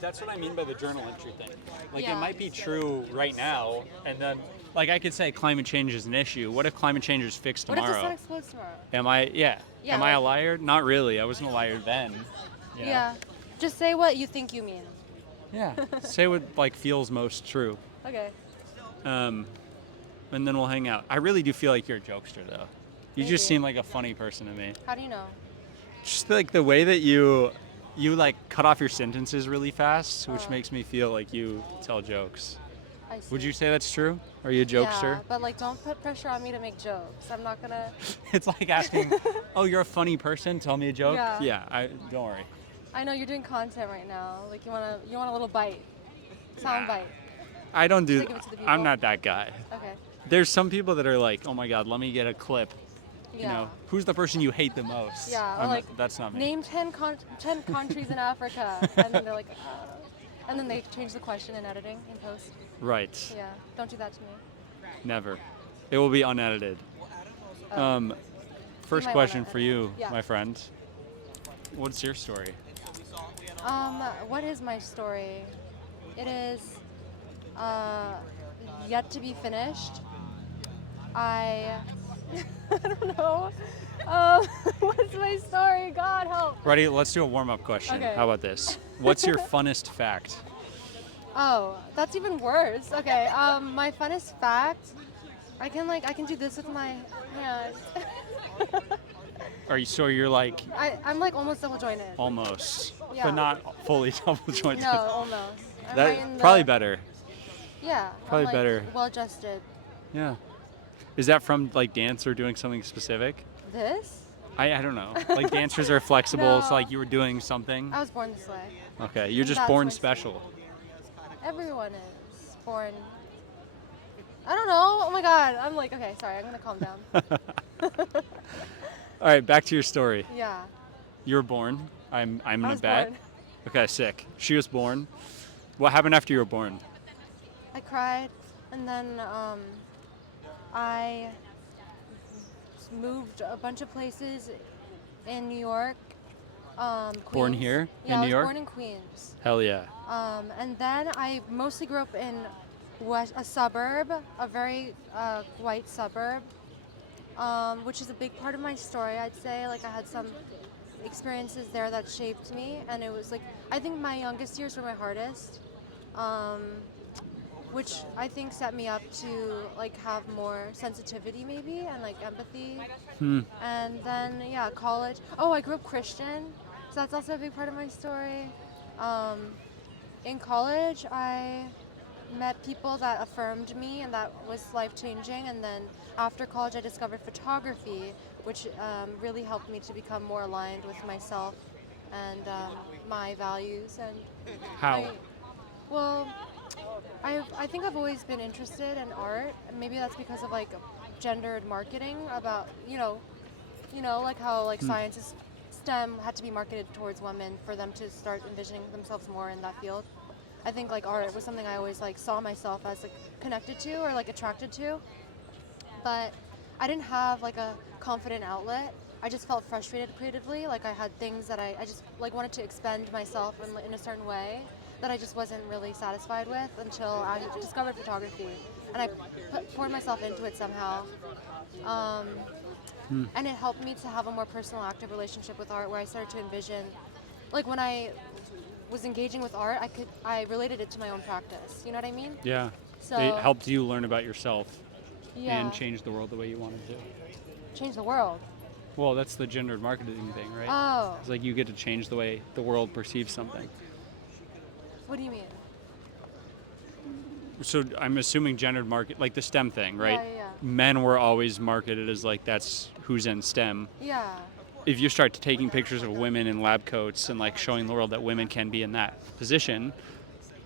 That's what I mean by the journal entry thing. Like, it Yeah. might be true right now, and then, like, I could say climate change is an issue. What if climate change is fixed What if the sun tomorrow? explodes tomorrow? Am I, Yeah, Am I a like- liar? Not really. I wasn't a liar then. You know? Yeah. Just say what you think you mean. Yeah. Say what, like, feels most true. Okay. And then we'll hang out. I really do feel like you're a jokester, though. You just Maybe. seem like a funny person to me. How do you know? Just like the way that you like cut off your sentences really fast, which Oh. makes me feel like you tell jokes. I see. Would you say that's true? Are you a jokester? Yeah, but like, don't put pressure on me to make jokes. I'm not gonna. It's like asking, "Oh, you're a funny person. Tell me a joke." Yeah. Don't worry. I know you're doing content right now. Like, you want a little bite, sound bite. I don't do. Should I give it to the I'm people? not that guy. Okay. There's some people that are like, "Oh my God, let me get a clip." Yeah. You know, who's the person you hate the most? Yeah, or I'm like, not, that's not me. Name 10 countries in Africa, and then they're like, and then they change the question in editing in post. Right. Yeah, don't do that to me. Never. It will be unedited. First might question wanna for edit. you, Yeah. my friend. What's your story? What is my story? It is yet to be finished. I don't know. What's my story? God help. Ready? Let's do a warm-up question. Okay. How about this? What's your funnest fact? Oh, that's even worse. Okay. My funnest fact. I can do this with my hands. You're like I'm like almost double jointed. almost, Yeah. but not fully double jointed. No, almost. I'm That right in the- probably better. Yeah. probably I'm, like, better. Well adjusted. Yeah. Is that from like dance or doing something specific? This? I don't know. Like dancers are flexible, so No. like you were doing something. I was born this way. Okay, you're just That's born my special. Everyone is born. I don't know. Oh my God. I'm like, okay, sorry. I'm gonna calm down. All right, back to your story. Yeah. You were born. I'm I gonna was bet. born. Okay, sick. She was born. What happened after you were born? I cried, and then I moved a bunch of places in New York. Born Queens. here Yeah, in New I was York? born in Queens. Hell yeah. And then I mostly grew up in a suburb, a very white suburb, which is a big part of my story, I'd say. Like, I had some experiences there that shaped me, and it was like, I think my youngest years were my hardest, which I think set me up to like have more sensitivity maybe, and like empathy. And then, yeah, college. Oh, I grew up Christian, so that's also a big part of my story. In college, I met people that affirmed me, and that was life-changing. And then after college, I discovered photography, which really helped me to become more aligned with myself and my values. And How? Well, I think I've always been interested in art, and maybe that's because of like gendered marketing about like how like science is STEM had to be marketed towards women for them to start envisioning themselves more in that field. I think like art was something I always like saw myself as like connected to or like attracted to, but I didn't have like a confident outlet. I just felt frustrated creatively. Like I had things that I just like wanted to expend myself in a certain way that I just wasn't really satisfied with until I discovered photography, and I poured myself into it somehow. And it helped me to have a more personal, active relationship with art, where I started to envision, like when I was engaging with art, I related it to my own practice. You know what I mean? Yeah. So It helped you learn about yourself yeah, and change the world the way you wanted to. change the world. Well, that's the gendered marketing thing, right? Oh, It's like you get to change the way the world perceives something. what do you mean? So I'm assuming gendered market, like the STEM thing, right? Yeah. Men were always marketed as like that's who's in STEM. Yeah. If you start taking pictures of women in lab coats and like showing the world that women can be in that position,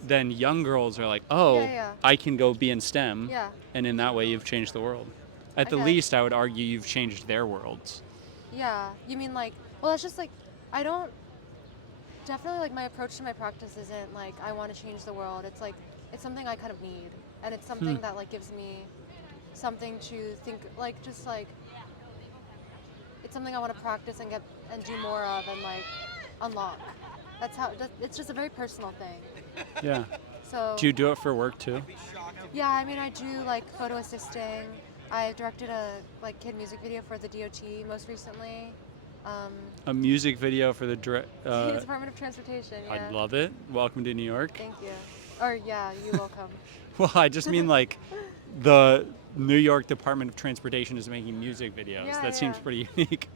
then young girls are like, oh, Yeah. I can go be in STEM. Yeah. And in that way, you've changed the world. At the guess. least, I would argue you've changed their worlds. Yeah. You mean like? Well, it's just like I don't. Definitely, like my approach to my practice isn't like I want to change the world. It's like it's something I kind of need, and it's something that like gives me something to think like just like it's something I want to practice and get and do more of and like unlock. It's just a very personal thing. Yeah. So Do you do it for work too? yeah, I mean, I do like photo assisting. I directed a like kid music video for the DOT most recently. Um, A music video for the Department of Transportation. Yeah. I'd love it. Welcome to New York. Thank you. Or yeah, you're welcome. Well, I just mean like the New York Department of Transportation is making music videos. Yeah, That seems yeah. pretty unique.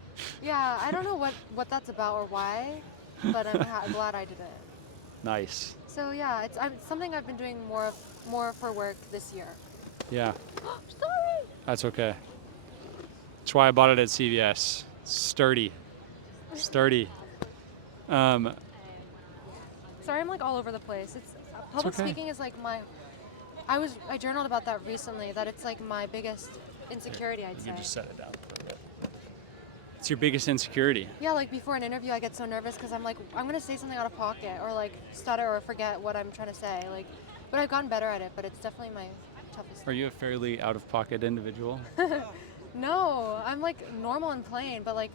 Yeah, I don't know what that's about or why, but I'm glad I did it. Nice. So yeah, it's something I've been doing more for work this year. Yeah, Sorry. that's okay. That's why I bought it at CVS. Sturdy. Sturdy. Um, Sorry, I'm like all over the place. It's public okay. speaking is like I journaled about that recently, that it's like my biggest insecurity, I'd say. you just set it down. It's your biggest insecurity. Yeah, like before an interview, I get so nervous because I'm like, I'm gonna say something out of pocket or like stutter or forget what I'm trying to say. Like, but I've gotten better at it. But it's definitely my toughest. Are you a fairly out-of-pocket individual? No, I'm like normal and plain, but like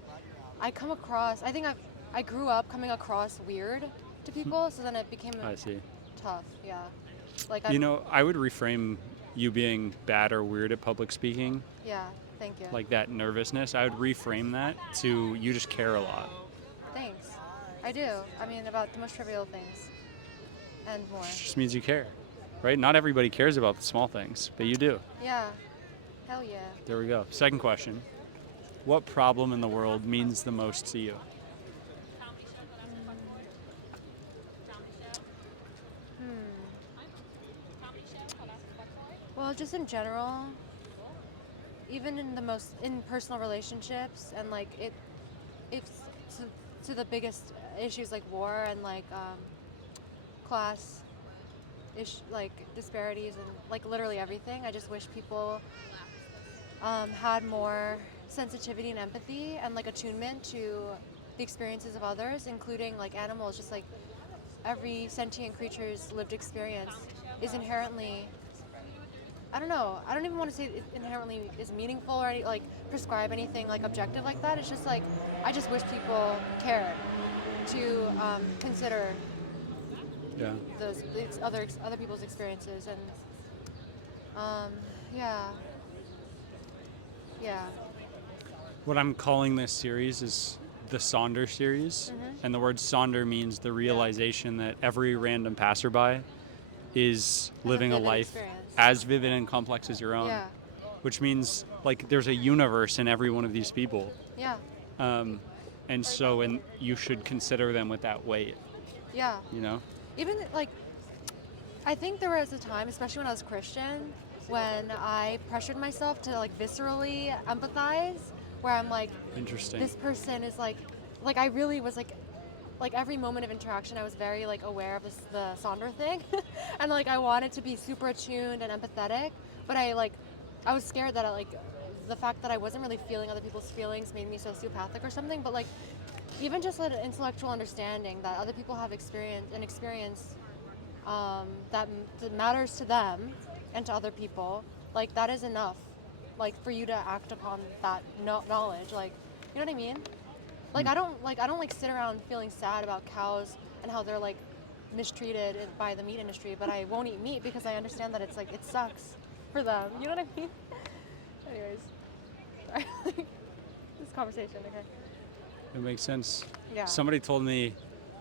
I come across. I think I grew up coming across weird to people, so then it became I see. tough. Yeah, like You know, I would reframe you being bad or weird at public speaking, Yeah, thank you. like that nervousness. I would reframe that to you just care a lot. Thanks. I do. I mean, about the most trivial things and more. It just means you care, right? Not everybody cares about the small things, but you do. Yeah. Hell yeah. There we go. Second question. What problem in the world means the most to you? Well, just in general, even in personal relationships, and like it's to the biggest issues like war and like class like disparities and like literally everything. I just wish people had more sensitivity and empathy and like attunement to the experiences of others, including like animals. Just like every sentient creature's lived experience is inherently, I don't know, I don't even want to say it inherently is meaningful or like prescribe anything like objective like that. It's just like, I just wish people cared to consider Yeah. these other people's experiences and yeah. What I'm calling this series is the Sonder Series. And the word Sonder means the realization that every random passerby is living a vivid life experience. as vivid and complex as your own. Yeah. Which means like there's a universe in every one of these people. Yeah. And you should consider them with that weight, Yeah. you know? Even like, I think there was a time, especially when I was Christian, when I pressured myself to like viscerally empathize, where I'm like, Interesting. this person is like I really was like every moment of interaction I was very like aware of the Sonder thing, and like I wanted to be super attuned and empathetic, but I was scared that the fact that I wasn't really feeling other people's feelings made me sociopathic or something. But like even just an intellectual understanding that other people have experience that matters to them and to other people, like that is enough, like for you to act upon that knowledge. Like, you know what I mean? Like I don't sit around feeling sad about cows and how they're like mistreated by the meat industry, but I won't eat meat because I understand that it's like it sucks for them. You know what I mean? Anyways, sorry. This conversation, okay? It makes sense. Yeah. Somebody told me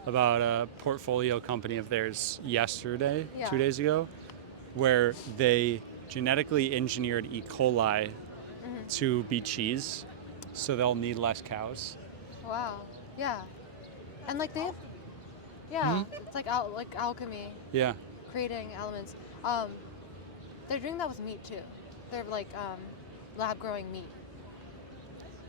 about a portfolio company of theirs yesterday, Yeah. 2 days ago, where they genetically engineered E. coli to be cheese, so they'll need less cows. Wow. Yeah. And like they have, yeah, it's like alchemy, Yeah. creating elements. They're doing that with meat too. They're like lab growing meat.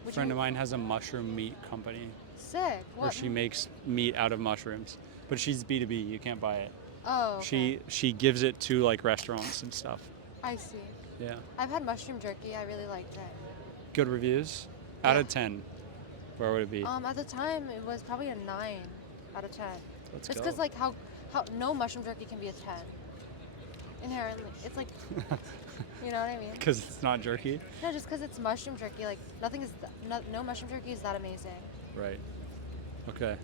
A friend of mine has a mushroom meat company Sick. where What? she makes meat out of mushrooms, but she's B2B. You can't buy it. Oh. Okay. She gives it to like restaurants and stuff. I see. Yeah. I've had mushroom jerky. I really liked it. Good reviews. Out Yeah. of 10, where would it be? At the time, it was probably a 9 out of 10. Let's Just go. because like how no mushroom jerky can be a 10. Inherently, it's like, you know what I mean? Because it's not jerky. No, just because it's mushroom jerky. Like nothing is no mushroom jerky is that amazing. Right. Okay.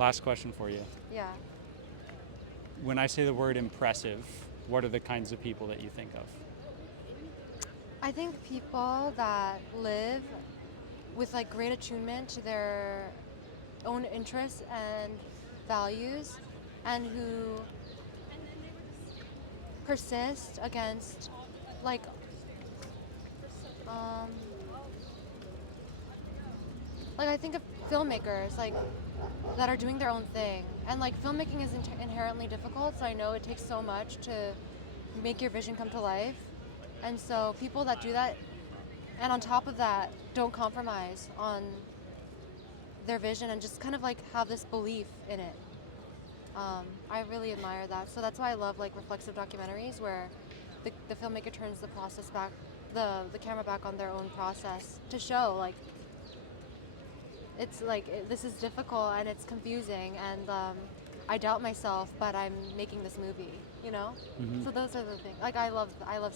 Last question for you. Yeah. When I say the word impressive, what are the kinds of people that you think of? I think people that live with like great attunement to their own interests and values, and who persist against like um like I think of filmmakers like that are doing their own thing, and like filmmaking is inherently difficult, so I know it takes so much to make your vision come to life, and so people that do that and on top of that don't compromise on their vision and just kind of like have this belief in it. I really admire that. So that's why I love like reflexive documentaries where the filmmaker turns the process back, the camera back on their own process to show like it's like this is difficult and it's confusing and I doubt myself, but I'm making this movie, you know. Mm-hmm. So those are the things. Like I love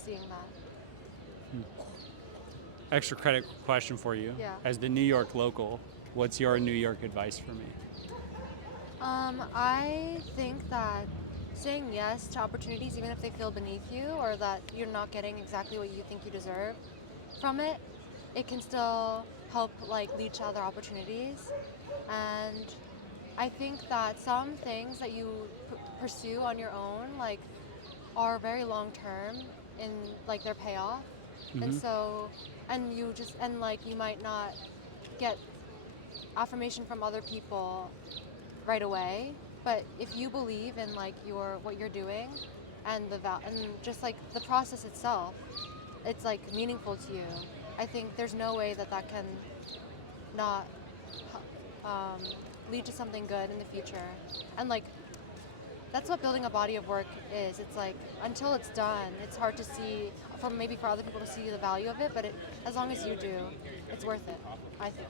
seeing that. Extra credit question for you. Yeah. As the New York local, what's your New York advice for me? I think that saying yes to opportunities, even if they feel beneath you or that you're not getting exactly what you think you deserve from it, it can still help like lead to other opportunities. And I think that some things that you pursue on your own, like, are very long term in like their payoff. And Mm-hmm. so, and you just, and like you might not get affirmation from other people right away, but if you believe in like what you're doing and and just like the process itself, it's like meaningful to you. I think there's no way that can not um, lead to something good in the future. And like that's what building a body of work is. It's like until it's done, it's hard to see for other people to see the value of it, but as long as you do, it's worth it, I think.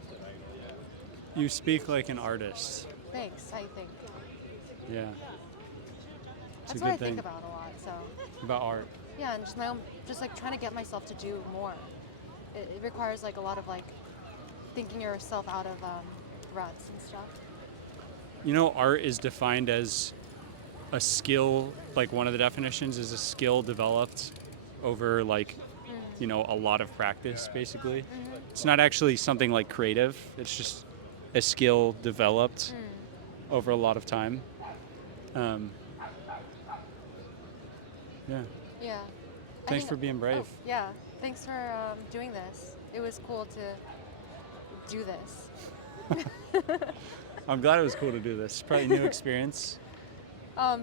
You speak like an artist. Thanks, I think. Yeah. That's what I think about a lot, so. About art. Yeah, and just like trying to get myself to do more. It requires like a lot of like thinking yourself out of ruts and stuff. You know, art is defined as a skill, like one of the definitions is a skill developed over like, you know, a lot of practice, basically. Mm-hmm. It's not actually something like creative. It's just a skill developed over a lot of time. Yeah. Yeah. Thanks for being brave. Oh, yeah. Thanks for doing this. It was cool to do this. I'm glad it was cool to do this. Probably a new experience.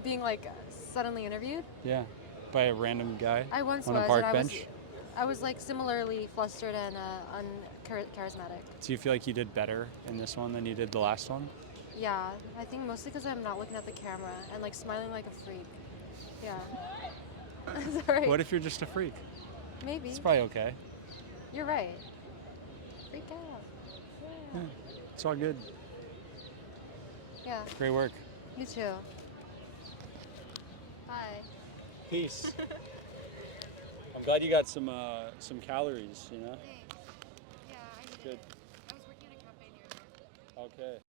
Being like suddenly interviewed. Yeah. By a random guy I once on was, a park and bench. I was like similarly flustered and charismatic. Do you feel like you did better in this one than you did the last one? Yeah, I think mostly because I'm not looking at the camera and like smiling like a freak. Yeah. Sorry. What if you're just a freak? Maybe. It's probably okay. You're right. Freak out. Yeah. It's all good. Yeah. Great work. You too. Bye. Peace. I'm glad you got some calories, you know? Thanks. Yeah, I needed Good. it. I was working at a cafe near here. Okay.